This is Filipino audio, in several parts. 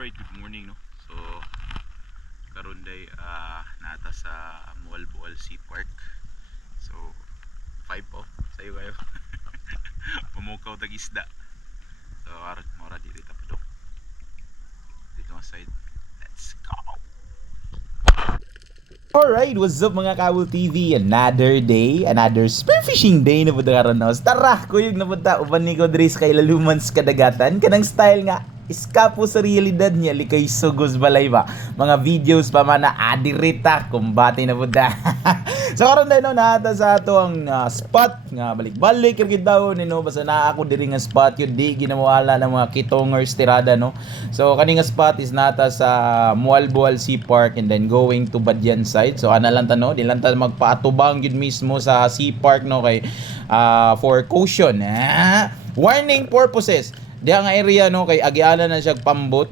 Alright, good morning no. So karon day nata sa Mualboal Sea Park. So 5 po sayo kayo. Mamukaw tag isda. So arat mo ra diri tapadok. Dito nga side. Let's go. Alright, what's up mga Kabul TV? Another day, another spearfishing day na punta karon nos. Tara, kuyog na punta uban ni ko diri sa kailaluman sa kadagatan. Kanang style nga iskapo sa realidad niya likay sugos balay ba. Mga videos pa man na adirita kumbati na punta. So karon dai no nata sa ato ang spot nga balik-balik kay daw ni no basta na ako diri nga spot yun di ginawala ng mga kitongers tirada no. So kani nga spot is nata sa Mualboal Sea Park and then going to Badyan side. So ana lang ta no, di lang ta magpaatubang yun mismo sa Sea Park no kay for caution. Warning purposes. Diya nga area no kay agiala na siya pambot,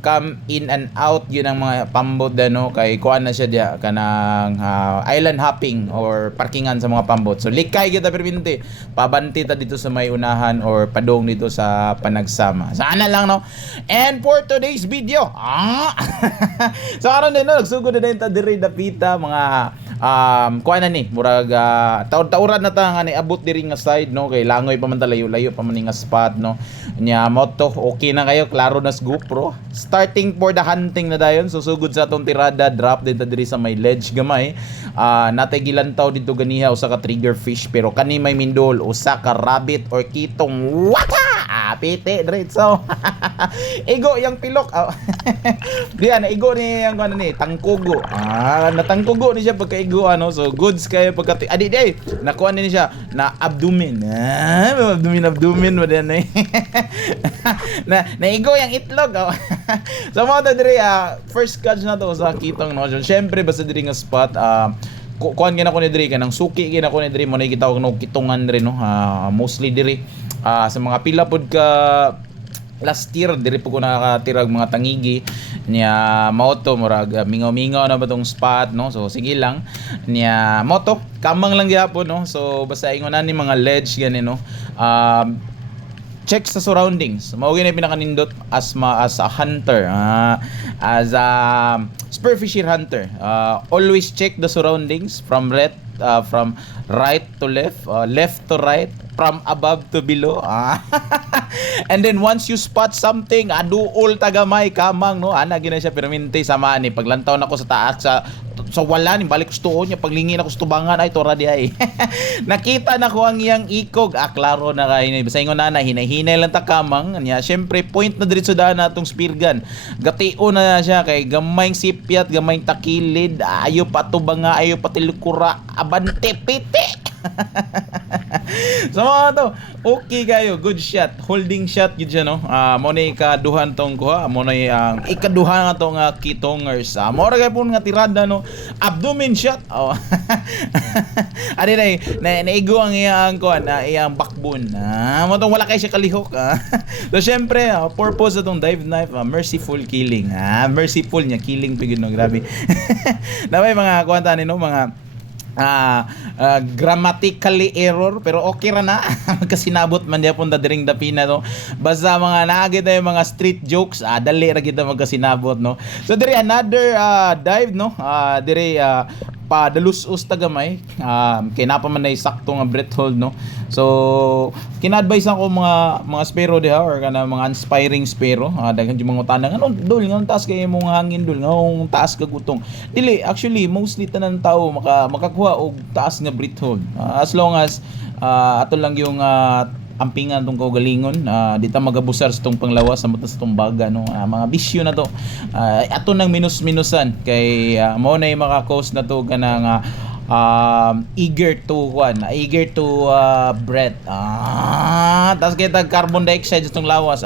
come in and out yun ang mga pambot da no kay kuan na siya diya kanang island hopping or parkingan sa mga pambot. So likay kita perminti pabanti ta dito sa may unahan or padong dito sa panagsama. Sana lang no. And for today's video, so karon din no nagsugod na din ta diri dapita mga kuan na ni murag taud-tauran na ta nga ni abot diri nga side no kay langoy pa man ta layo-layo pa man nga spot no nya moto okay na kayo klaro nas GoPro starting for the hunting na dayon so sugod sa atong tirada drop din ta diri sa may ledge gamay natay gilantaw dito ganiha usa ka trigger fish pero kani may mindol usa ka rabbit or kitong waka pite diretso igo yang pilok diyan igo ni ang ano ni tangkugo natangkugo ni siya pagkaigo ano so goods kayo pagka adi day nakuha ni siya na abdomen abdomen mo din eh na naigo yung itlog so mo to diri first catch na to sa kitong no syempre basta diri nga spot kuan gina ko ni diri kanang suki gina ko ni diri mo na kita og no kitungan rin no mostly diri sa mga pila pod ka last year diri po ko nakatirag mga tangigi niya moto murag mingaw-mingaw na ba tong spot no so sige lang niya moto kamang lang gyapon no so basta ingon ni mga ledge gani no check sa surroundings mao gyud pinakanindot as a hunter as a spearfisher hunter always check the surroundings from right to left left to right from above to below and then once you spot something aduol tagamay kamang no ana gina siya perminti sama ni paglantaw nako sa taas sa wala ni balik gusto niya paglingi nako sa tubangan ay tora di ay nakita na ko ang iyang ikog klaro na kay ni basta ingon na hinay-hinay lang ta kamang niya syempre point na diretso daan natong spear gun gatio na siya kay gamayng sipyat gamayng takilid ayo patubanga ayo patilukura abante pite so mga to okay kayo good shot holding shot gid siya no mo na ikaduhan tong kuha mo na ang ikaduhan nga tong kitongers mo ra kay pun nga tirada no abdomen shot adi na naigo ang iyang kuha na iyang backbone mo tong wala kay siya kalihok so syempre purpose atong dive knife merciful killing merciful niya killing pigid no grabe na may mga kuha tani no mga grammatically error pero okay ra na kasi nabot man dia punta diring dapina no basta mga naagid tayo mga street jokes dali ra kita magkasinabot no so diri another dive no diri padalusos tagamay kay napa man nay sakto nga breath hold no so kina-advise ako mga spero diha or kana mga inspiring spero daghan yung mga utana nga dol nga taas kay imong hangin dol nga taas kag utong dili actually mostly tanan tao makakuha og taas nga breath hold as long as ato lang yung ampingan tong kaugalingon di ta magabusar sa tong panglawas sa matas tong baga no mga bisyo na to ato nang minus-minusan kay mo na yung maka-cause na to kanang eager to breath tas kita carbon dioxide sa tong lawas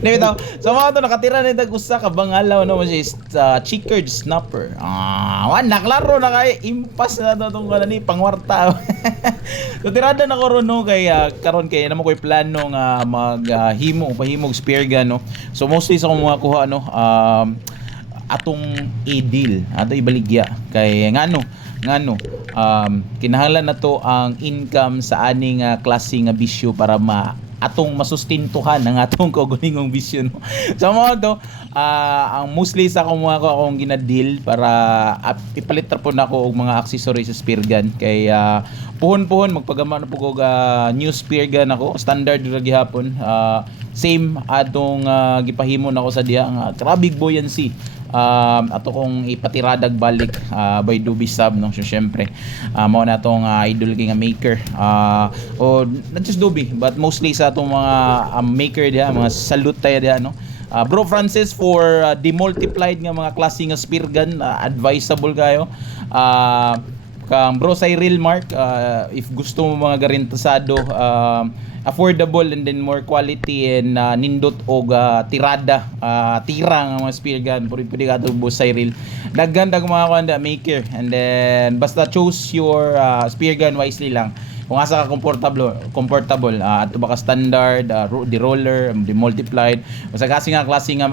di bitaw so mga to nakatira ni dag usa ka bangalaw no mo siya checkered snapper naklaro na kay impas na to tong kanani pangwarta so tirada na ko ron no kay karon kay namo koy plano nga pahimog spear gun no so mostly sa mga kuha no atong idil ato ibaligya kay ngano kinahanglan na to ang income sa aning klase nga bisyo para atong masustintuhan ang atong kaugalingong vision. So mo to, ang mostly sa akong gina-deal para ipalit ra po nako og mga accessories sa spear gun kay puhon magpagama na po ko new spear gun ako standard ra gihapon. Same atong gipahimo nako sa diha nga grabe buoyancy. Ato kong ipatiradag balik by Duby Sub no, so syempre mao na tong idol kay nga maker o not just Duby but mostly sa atong mga maker diha, mga salute tayo diha no. Bro Francis for demultiplied nga mga klase nga spear gun, advisable kayo. Kang Bro Cyril Mark, if gusto mo mga garantisado, affordable and then more quality and nindot og tirada, tira nga mga spear gun, pwede ka to Bro Cyril. Daghan mga kanda maker, and then basta choose your spear gun wisely lang. Kung asa ka comfortable, ato ba ka standard, the roller, the multiplied, basta kasi nga klase nga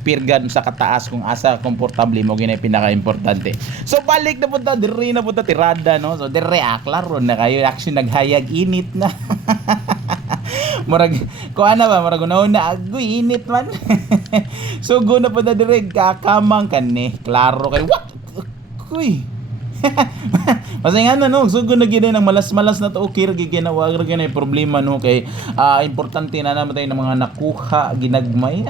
spear gun sa kataas kung asa komportable mo ginay pinaka-importante. So balik na punta dire na punta tirada no. So dire klaro na kayo action naghayag init na. Murag ko ana ba murag una agoy init man. So go na punta dire kakamang kanni. Klaro kay what? Kuy. Masay nga na no, sugod na gid ng malas-malas na to okay ra ginawa ra gyud problema no kay importante na naman tayo ng mga nakuha ginagmay.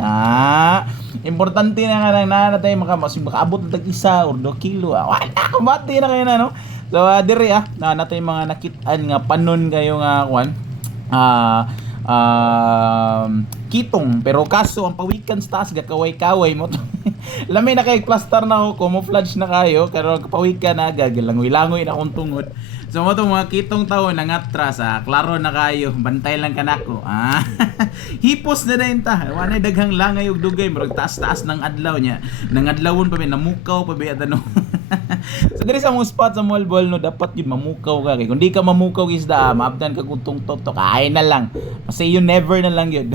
Importante na nga lang na tayo makaabot ng tag-1 or 2 kilo. Wala kumati na kayo na no. So dire na tayo mga nakit-an nga panon kayo nga kwan. Kitong pero kaso ang pawikan sa taas gakaway-kaway mo to. Lamay na kay plaster na ako, camouflage na kayo, pero pawikan na gagalangoy-langoy na akong tungod. So mo to mga kitong taon nangatras klaro na kayo, bantay lang kanako. Hipos na din ta. Wala daghang langay ug dugay, murag taas-taas ng adlaw niya. Nang adlawon pa mi namukaw pa bi ano. So diri sa mong spot sa mall ball no dapat gid mamukaw ka kay kung di ka mamukaw isda maabdan ka kung tok ay na lang. Say you never na lang yun.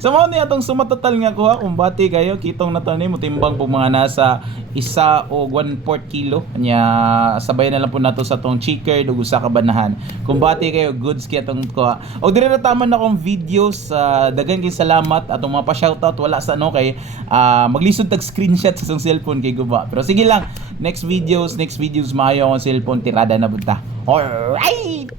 So mo ni atong sumatotal nga kuha kung bati kayo kitong na to ni mo timbang po mga nasa 1 o 1/4 kilo nya sabay na lang po nato sa tong chicker ug usa ka banahan. Kung bati kayo goods kay atong kuha. Og diri na taman na kong videos daghan kay salamat atong mga pa-shoutout wala sa no kay maglisod tag screenshot sa isang cellphone kay guba. Pero sige lang next videos maayo ang cellphone tirada na bunta. Alright.